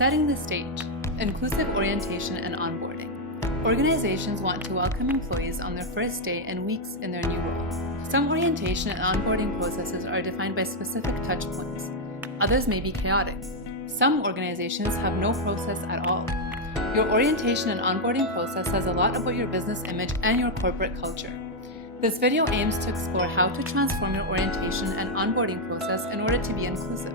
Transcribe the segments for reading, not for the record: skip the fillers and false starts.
Setting the stage. Inclusive orientation and onboarding. Organizations want to welcome employees on their first day and weeks in their new role. Some orientation and onboarding processes are defined by specific touch points. Others may be chaotic. Some organizations have no process at all. Your orientation and onboarding process says a lot about your business image and your corporate culture. This video aims to explore how to transform your orientation and onboarding process in order to be inclusive.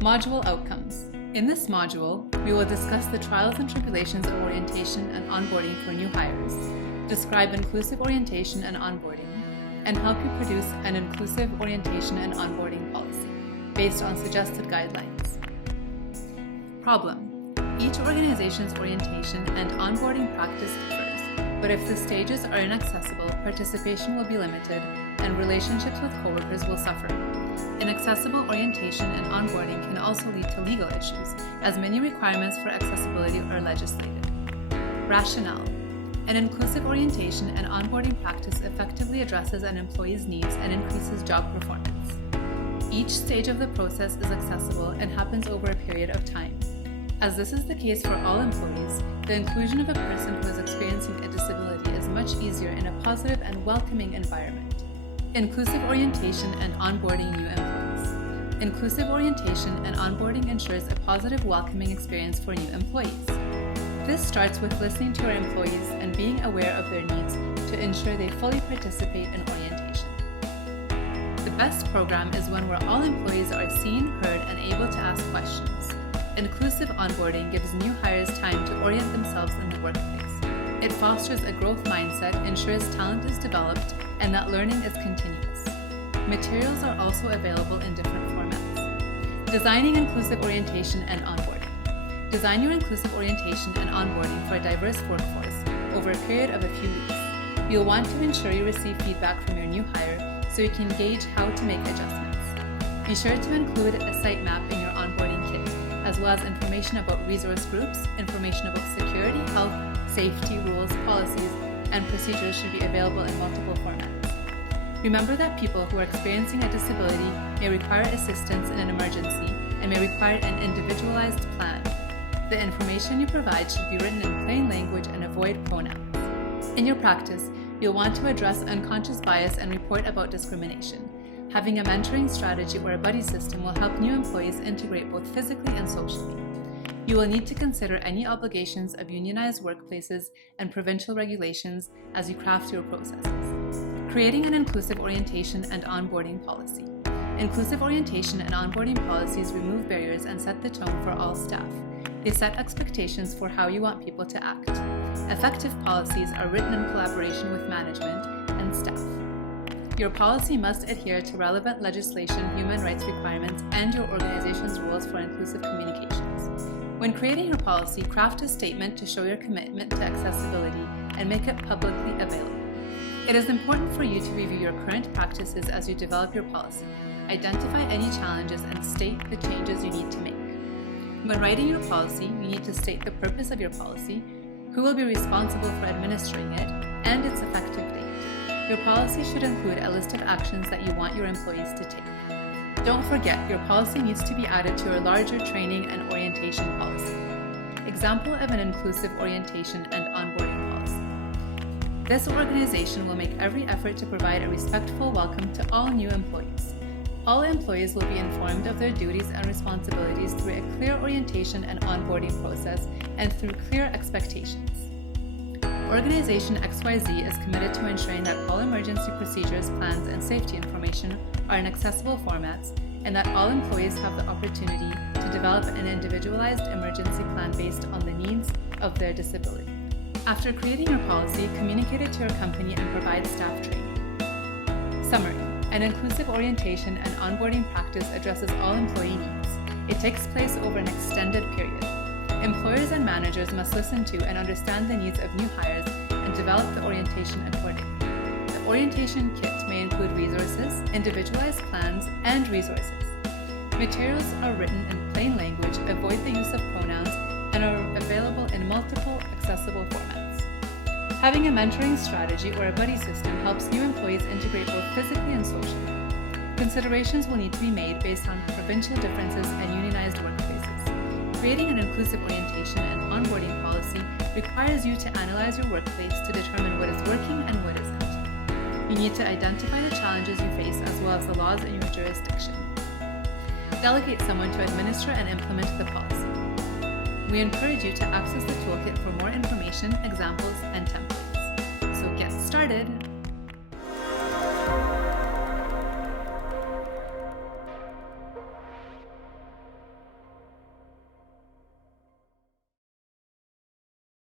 Module outcomes. In this module, we will discuss the trials and tribulations of orientation and onboarding for new hires, describe inclusive orientation and onboarding, and help you produce an inclusive orientation and onboarding policy based on suggested guidelines. Problem. Each organization's orientation and onboarding practice differs, but if the stages are inaccessible, participation will be limited and relationships with coworkers will suffer. Inaccessible orientation and onboarding can also lead to legal issues, as many requirements for accessibility are legislated. Rationale. An inclusive orientation and onboarding practice effectively addresses an employee's needs and increases job performance. Each stage of the process is accessible and happens over a period of time. As this is the case for all employees, the inclusion of a person who is experiencing a disability is much easier in a positive and welcoming environment. Inclusive orientation and onboarding new employees. Inclusive orientation and onboarding ensures a positive, welcoming experience for new employees. This starts with listening to your employees and being aware of their needs to ensure they fully participate in orientation. The best program is one where all employees are seen, heard, and able to ask questions. Inclusive onboarding gives new hires time to orient themselves in the workplace. It fosters a growth mindset, ensures talent is developed, and that learning is continuous. Materials are also available in different formats. Designing inclusive orientation and onboarding. Design your inclusive orientation and onboarding for a diverse workforce over a period of a few weeks. You'll want to ensure you receive feedback from your new hire so you can gauge how to make adjustments. Be sure to include a site map in your onboarding kit, as well as information about resource groups, information about security, health, safety, rules, policies, and procedures should be available in multiple formats. Remember that people who are experiencing a disability may require assistance in an emergency and may require an individualized plan. The information you provide should be written in plain language and avoid pronouns. In your practice, you'll want to address unconscious bias and report about discrimination. Having a mentoring strategy or a buddy system will help new employees integrate both physically and socially. You will need to consider any obligations of unionized workplaces and provincial regulations as you craft your processes. Creating an inclusive orientation and onboarding policy. Inclusive orientation and onboarding policies remove barriers and set the tone for all staff. They set expectations for how you want people to act. Effective policies are written in collaboration with management and staff. Your policy must adhere to relevant legislation, human rights requirements, and your organization's rules for inclusive communications. When creating your policy, craft a statement to show your commitment to accessibility and make it publicly available. It is important for you to review your current practices as you develop your policy. Identify any challenges and state the changes you need to make. When writing your policy, you need to state the purpose of your policy, who will be responsible for administering it, and its effective date. Your policy should include a list of actions that you want your employees to take. Don't forget, your policy needs to be added to your larger training and orientation policy. Example of an inclusive orientation and onboarding policy. This organization will make every effort to provide a respectful welcome to all new employees. All employees will be informed of their duties and responsibilities through a clear orientation and onboarding process and through clear expectations. Organization XYZ is committed to ensuring that all emergency procedures, plans, and safety information are in accessible formats, and that all employees have the opportunity to develop an individualized emergency plan based on the needs of their disability. After creating your policy, communicate it to your company and provide staff training. Summary. An inclusive orientation and onboarding practice addresses all employee needs. It takes place over an extended period. Employers and managers must listen to and understand the needs of new hires and develop the orientation accordingly. The orientation kit may include resources, individualized plans, and resources. Materials are written in plain language, avoid the use of pronouns, and are available in multiple accessible formats. Having a mentoring strategy or a buddy system helps new employees integrate both physically and socially. Considerations will need to be made based on provincial differences and unionized workplaces. Creating an inclusive orientation and onboarding policy requires you to analyze your workplace to determine what is working and what isn't. You need to identify the challenges you face as well as the laws in your jurisdiction. Delegate someone to administer and implement the policy. We encourage you to access the toolkit for more information, examples, and templates. So get started!